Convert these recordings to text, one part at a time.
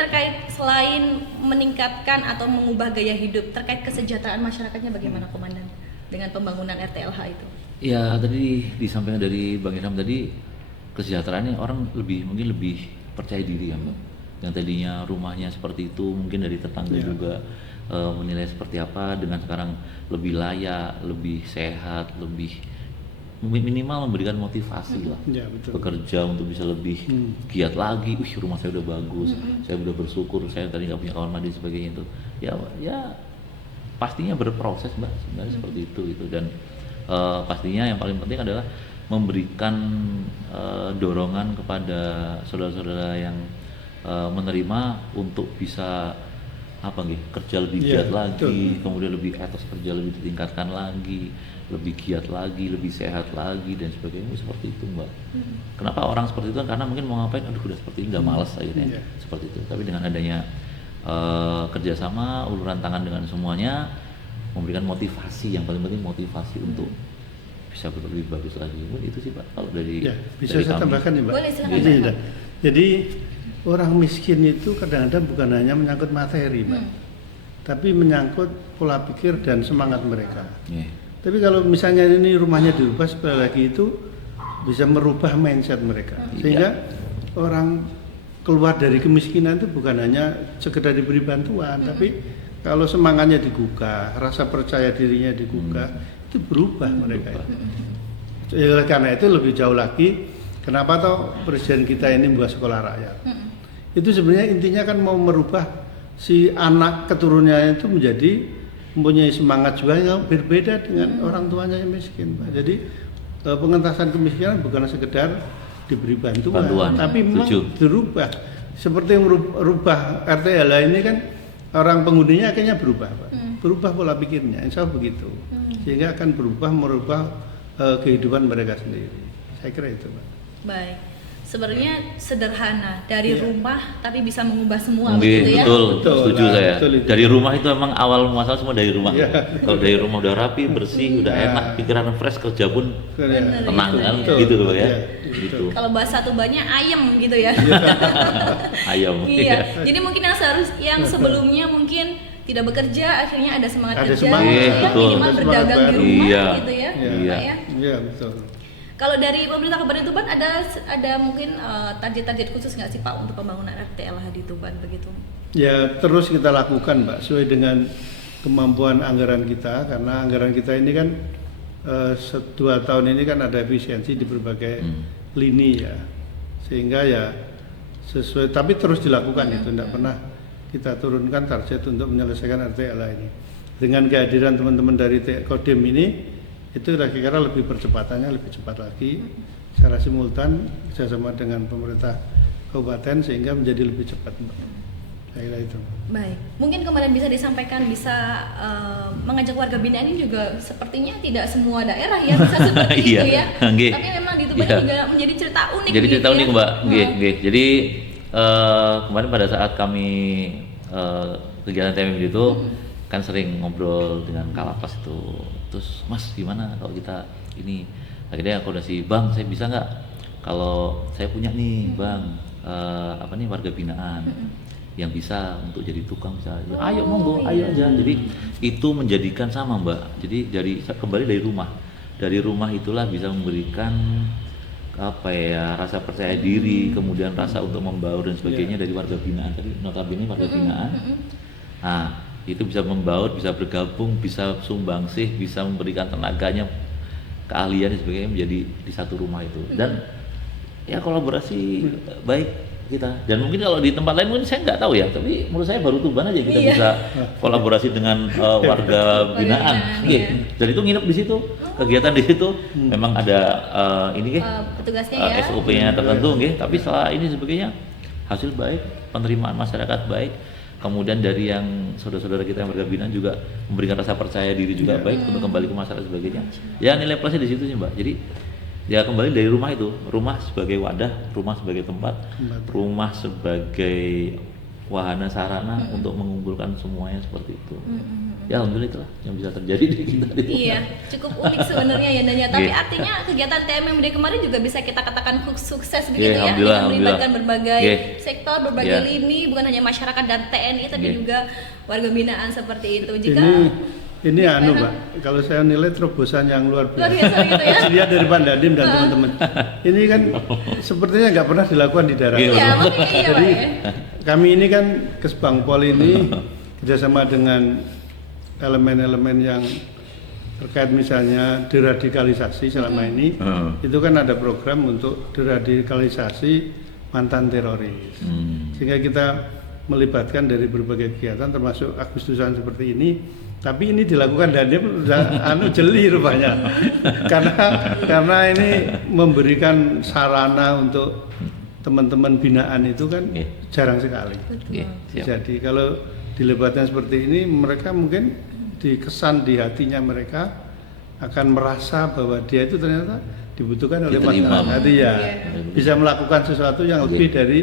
terkait selain meningkatkan atau mengubah gaya hidup, terkait kesejahteraan masyarakatnya bagaimana Komandan dengan pembangunan RTLH itu? Ya tadi disampaikan dari Bang Ilham tadi, kesejahteraannya orang mungkin lebih percaya diri ya Mbak. Yang tadinya rumahnya seperti itu, mungkin dari tetangga juga menilai seperti apa, dengan sekarang lebih layak, lebih sehat, lebih minimal memberikan motivasi lah, bekerja untuk bisa lebih giat lagi. Rumah saya udah bagus, saya udah bersyukur, saya tadi nggak punya kamar mandi sebagainya itu. Ya pastinya berproses Mbak, sebenarnya seperti itu gitu. Dan pastinya yang paling penting adalah memberikan dorongan kepada saudara-saudara yang menerima untuk bisa kerja lebih giat lagi, kemudian lebih etos kerja lebih ditingkatkan lagi, lebih giat lagi, lebih sehat lagi dan sebagainya, seperti itu Mbak. Kenapa orang seperti itu kan karena mungkin mau ngapain, udah seperti ini udah malas akhirnya seperti itu. Tapi dengan adanya kerjasama, uluran tangan dengan semuanya, memberikan motivasi, yang paling penting motivasi untuk bisa lebih bagus lagi. Itu sih Pak kalau dari bisa dari saya kami. tambahkan nih Mbak. Boleh, silakan. Jadi orang miskin itu kadang-kadang bukan hanya menyangkut materi Mbak, tapi menyangkut pola pikir dan semangat mereka. Tapi kalau misalnya ini rumahnya dirubah, sekali lagi itu bisa merubah mindset mereka, sehingga orang keluar dari kemiskinan itu bukan hanya sekedar diberi bantuan, tapi kalau semangatnya digugah, rasa percaya dirinya digugah, itu berubah mereka. Oleh karena itu lebih jauh lagi, kenapa toh presiden kita ini buat sekolah rakyat? Itu sebenarnya intinya kan mau merubah si anak keturunannya itu menjadi mempunyai semangat juga yang berbeda dengan orang tuanya yang miskin, Pak. Jadi pengentasan kemiskinan bukan sekedar diberi bantuan. Tapi memang berubah. Seperti yang merubah RTLH ini kan orang penghuninya akhirnya berubah, Pak. Berubah pola pikirnya, insya Allah begitu. Sehingga akan merubah kehidupan mereka sendiri. Saya kira itu, Pak. Baik. Sebenarnya sederhana, dari rumah tapi bisa mengubah semua, begitu ya? Betul, setuju saya. Dari rumah itu memang awal masalah semua dari rumah. Kalau dari rumah udah rapi, bersih, udah enak, pikiran fresh, kerja pun tenang kan, gitu loh ya. Gitu. Kalau bahasa Tubanya ayem gitu ya. Ayem. Iya. Jadi mungkin yang sebelumnya mungkin tidak bekerja, akhirnya ada semangat kerja, betul. minimal berdagang di rumah, gitu ya. Iya, betul. Kalau dari pemerintah Kabupaten Tuban ada mungkin target-target khusus nggak sih Pak untuk pembangunan RTLH di Tuban begitu? Ya terus kita lakukan Mbak sesuai dengan kemampuan anggaran kita, karena anggaran kita ini kan 2 tahun ini kan ada efisiensi di berbagai lini ya, sehingga ya sesuai, tapi terus dilakukan itu, tidak pernah kita turunkan target untuk menyelesaikan RTLH ini. Dengan kehadiran teman-teman dari Kodim ini, itu kira-kira lebih percepatannya lebih cepat lagi secara simultan kerjasama dengan pemerintah kabupaten sehingga menjadi lebih cepat. Saya kira itu. Baik, mungkin kemarin bisa disampaikan, bisa mengajak warga binaan ini juga sepertinya tidak semua daerah ya bisa seperti itu ya. Tapi memang di Tuban juga menjadi cerita unik. Jadi cerita unik Mbak. Jadi kemarin pada saat kami kegiatan TMM itu kan sering ngobrol dengan Kalapas itu, terus Mas gimana kalau kita ini, akhirnya aku udah Bang, saya bisa nggak kalau saya punya nih Bang warga binaan yang bisa untuk jadi tukang, bisa ayo monggo, ayo aja. Jadi itu menjadikan sama Mbak, jadi kembali dari rumah itulah bisa memberikan rasa percaya diri, kemudian rasa untuk membaur dan sebagainya dari warga binaan. Tadi notabene warga binaan, nah itu bisa membaur, bisa bergabung, bisa sumbangsih, bisa memberikan tenaganya, keahlian dan sebagainya menjadi di satu rumah itu. Dan ya kolaborasi baik kita. Dan mungkin kalau di tempat lain mungkin saya nggak tahu ya, tapi menurut saya baru Tuban aja kita bisa kolaborasi dengan warga binaan. Dan itu nginep di situ, kegiatan di situ. Memang ada petugasnya SOP-nya tertentu, tapi setelah ini sebagainya hasil baik, penerimaan masyarakat baik. Kemudian dari yang saudara-saudara kita yang warga binaan juga memberikan rasa percaya diri juga baik untuk kembali ke masyarakat sebagainya. Ya nilai plusnya di situ sih Mbak. Jadi ya kembali dari rumah itu, rumah sebagai wadah, rumah sebagai tempat, rumah sebagai wahana sarana untuk mengumpulkan semuanya seperti itu. Ya alhamdulillah itulah yang bisa terjadi di kita. Iya, cukup unik sebenarnya ya Danya. Tapi artinya kegiatan TMMD kemarin juga bisa kita katakan sukses begitu ya, dengan melibatkan berbagai sektor, berbagai lini, bukan hanya masyarakat dan TNI, tapi juga warga binaan seperti itu. Jika ini Pak, kalau saya nilai terobosan yang luar biasa. Luar biasa gitu ya. Dilihat dari Pak Dandim dan teman-teman. Ini kan sepertinya nggak pernah dilakukan di daerah. Iya, makanya iya Pak ya. Kami ini kan Kesbangpol ini kerjasama dengan elemen-elemen yang terkait misalnya deradikalisasi selama ini, itu kan ada program untuk deradikalisasi mantan teroris. Sehingga kita melibatkan dari berbagai kegiatan termasuk Agustusan seperti ini. Tapi ini dilakukan dan dia jeli rupanya. karena ini memberikan sarana untuk teman-teman binaan itu kan jarang sekali. Jadi kalau dilibatkan seperti ini, mereka mungkin dikesan di hatinya mereka akan merasa bahwa dia itu ternyata dibutuhkan oleh masyarakat. Ya, bisa melakukan sesuatu yang lebih dari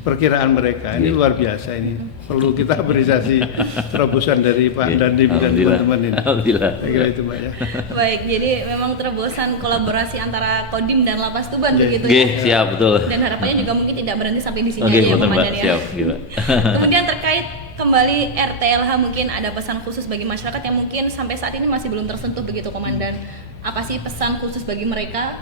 perkiraan mereka. Ini luar biasa, ini perlu kita apresiasi terobosan dari Pak Dandim dan teman-teman ini. Alhamdulillah. Saya kira itu Mbak ya. Baik, jadi memang terobosan kolaborasi antara Kodim dan Lapas Tuban begitu ya. Siap, betul. Dan harapannya juga mungkin tidak berhenti sampai di sini aja ya Komandan ya. Siap, gila. Kemudian terkait kembali RTLH, mungkin ada pesan khusus bagi masyarakat yang mungkin sampai saat ini masih belum tersentuh begitu Komandan. Apa sih pesan khusus bagi mereka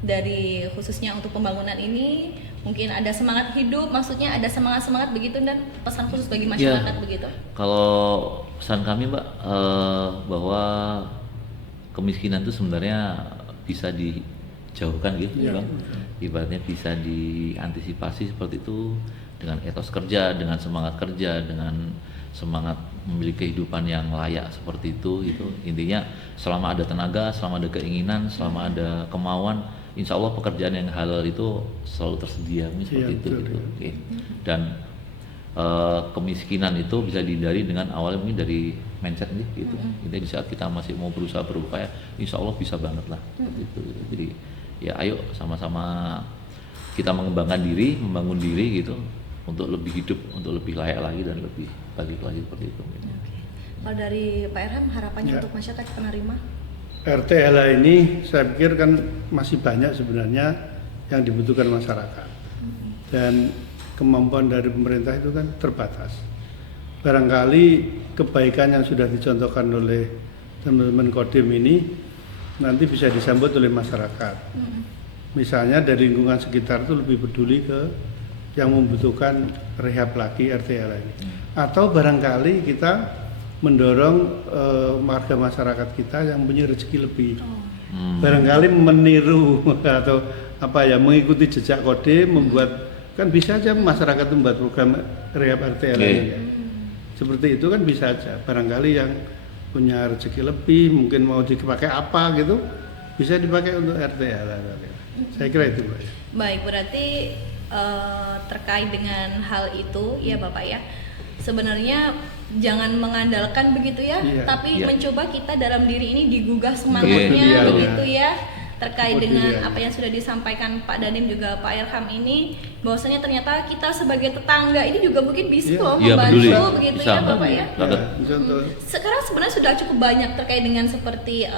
dari khususnya untuk pembangunan ini? Mungkin ada semangat hidup, maksudnya ada semangat begitu, dan pesan khusus bagi masyarakat begitu. Kalau pesan kami Mbak, bahwa kemiskinan itu sebenarnya bisa dijauhkan gitu Bang. Ibaratnya bisa diantisipasi seperti itu dengan etos kerja, dengan semangat kerja, dengan semangat memiliki kehidupan yang layak seperti itu intinya selama ada tenaga, selama ada keinginan, selama ada kemauan, insya Allah pekerjaan yang halal itu selalu tersedia seperti itu gitu. Dan kemiskinan itu bisa dihindari dengan awalnya mungkin dari mindset gitu. Jadi di saat kita masih mau berusaha berupaya, insya Allah bisa banget lah seperti itu. Jadi ya ayo sama-sama kita mengembangkan diri, membangun diri gitu untuk lebih hidup, untuk lebih layak lagi dan lebih baik lagi seperti itu. Kalau dari Pak Erham, harapannya untuk masyarakat penerima? RTLH ini saya pikir kan masih banyak sebenarnya yang dibutuhkan masyarakat, dan kemampuan dari pemerintah itu kan terbatas. Barangkali kebaikan yang sudah dicontohkan oleh teman-teman Kodim ini nanti bisa disambut oleh masyarakat. Misalnya dari lingkungan sekitar itu lebih peduli ke yang membutuhkan rehab lagi RTLH ini. Atau barangkali kita mendorong warga masyarakat kita yang punya rezeki lebih, barangkali meniru atau mengikuti jejak Kodim, membuat, kan bisa aja masyarakat membuat program rehab RTLH ya. Seperti itu kan bisa aja, barangkali yang punya rezeki lebih mungkin mau dipakai apa gitu bisa dipakai untuk RTLH. Saya kira itu Pak. Baik, berarti terkait dengan hal itu ya Bapak ya, sebenarnya jangan mengandalkan begitu ya, tapi mencoba kita dalam diri ini digugah semangatnya begitu ya, terkait dengan apa yang sudah disampaikan Pak Dandim juga Pak Erham ini, bahwasanya ternyata kita sebagai tetangga ini juga mungkin bisa membantu begitu ya Bapak ya. Sekarang sebenarnya sudah cukup banyak terkait dengan seperti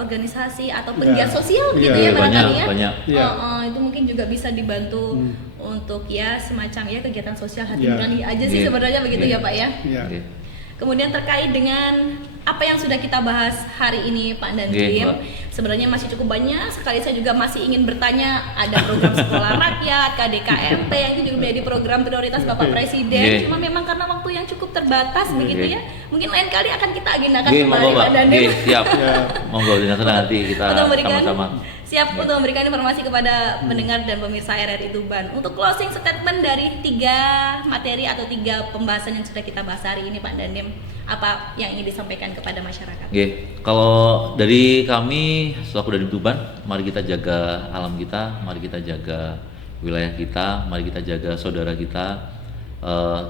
organisasi atau penggiat sosial begitu ya barangkali ya. Itu mungkin juga bisa dibantu untuk ya semacam ya kegiatan sosial hati nurani aja sih sebenarnya begitu ya Pak ya. Kemudian terkait dengan apa yang sudah kita bahas hari ini Pak Dandim, sebenarnya masih cukup banyak sekali. Saya juga masih ingin bertanya, ada program sekolah rakyat, KDKMP yang itu juga menjadi program prioritas Bapak Presiden. Cuma memang karena waktu yang cukup terbatas begitu ya. Mungkin lain kali akan kita agendakan kembali Pak Dandim. Siap. Monggo dengan senang hati kita sama-sama. Siap untuk memberikan informasi kepada pendengar dan pemirsa RRI Tuban. Untuk closing statement dari 3 materi atau 3 pembahasan yang sudah kita bahas hari ini Pak Dandim, apa yang ingin disampaikan kepada masyarakat? Kalau dari kami selaku dari Tuban, mari kita jaga alam kita, mari kita jaga wilayah kita, mari kita jaga saudara kita.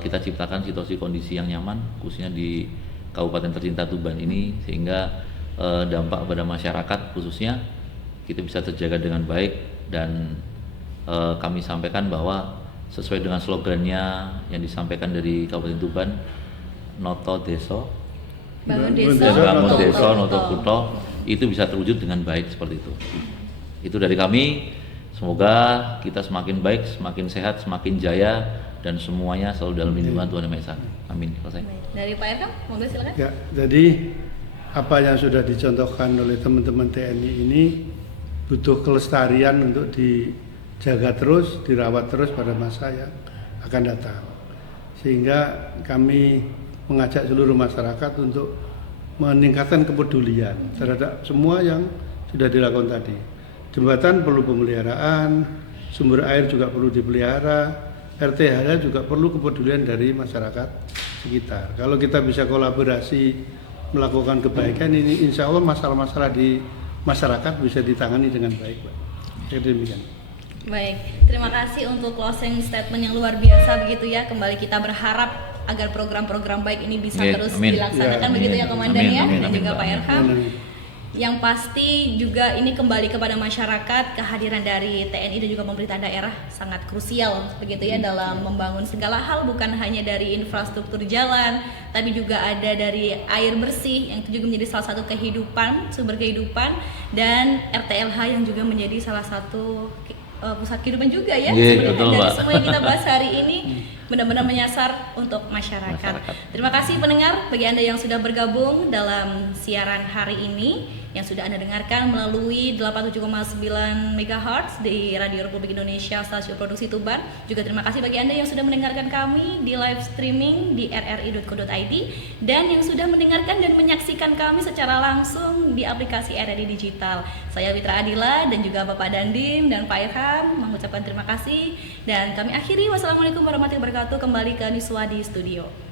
Kita ciptakan situasi kondisi yang nyaman, khususnya di Kabupaten tercinta Tuban ini, sehingga dampak pada masyarakat khususnya kita bisa terjaga dengan baik. Dan kami sampaikan bahwa sesuai dengan slogannya yang disampaikan dari Kabupaten Tuban, Noto Deso Bangun Bangun desa, desa, bangun Noto desa, Kuto. Noto Kuto itu bisa terwujud dengan baik seperti itu. Itu dari kami. Semoga kita semakin baik, semakin sehat, semakin jaya, dan semuanya selalu dalam lindungan Tuhan Yang Maha Esa. Amin. Selesai. Dari Pak Erham, monggo silakan. Ya, jadi apa yang sudah dicontohkan oleh teman-teman TNI ini butuh kelestarian untuk dijaga terus, dirawat terus pada masa yang akan datang. Sehingga kami mengajak seluruh masyarakat untuk meningkatkan kepedulian terhadap semua yang sudah dilakukan tadi. Jembatan perlu pemeliharaan, sumber air juga perlu dipelihara, RTH juga perlu kepedulian dari masyarakat sekitar. Kalau kita bisa kolaborasi melakukan kebaikan ini, insya Allah masalah-masalah di masyarakat bisa ditangani dengan baik, Pak. Jadi demikian. Baik, terima kasih untuk closing statement yang luar biasa begitu ya. Kembali kita berharap agar program-program baik ini bisa terus dilaksanakan begitu ya Komandan ya, dan juga Pak Erham. Yang pasti juga ini kembali kepada masyarakat, kehadiran dari TNI dan juga pemerintah daerah sangat krusial begitu ya dalam membangun segala hal, bukan hanya dari infrastruktur jalan, tapi juga ada dari air bersih yang itu juga menjadi salah satu kehidupan, sumber kehidupan, dan RTLH yang juga menjadi salah satu pusat kehidupan juga ya. Betul, dari Pak. semua yang kita bahas hari ini benar-benar menyasar untuk masyarakat. Terima kasih pendengar bagi Anda yang sudah bergabung dalam siaran hari ini, yang sudah Anda dengarkan melalui 87,9 MHz di Radio Republik Indonesia Stasiun Produksi Tuban. Juga terima kasih bagi Anda yang sudah mendengarkan kami di live streaming di rri.co.id, dan yang sudah mendengarkan dan menyaksikan kami secara langsung di aplikasi RRI Digital. Saya Witra Adila dan juga Bapak Dandim dan Pak Irham mengucapkan terima kasih, dan kami akhiri. Wassalamualaikum warahmatullahi wabarakatuh. Kembali ke Niswa di studio.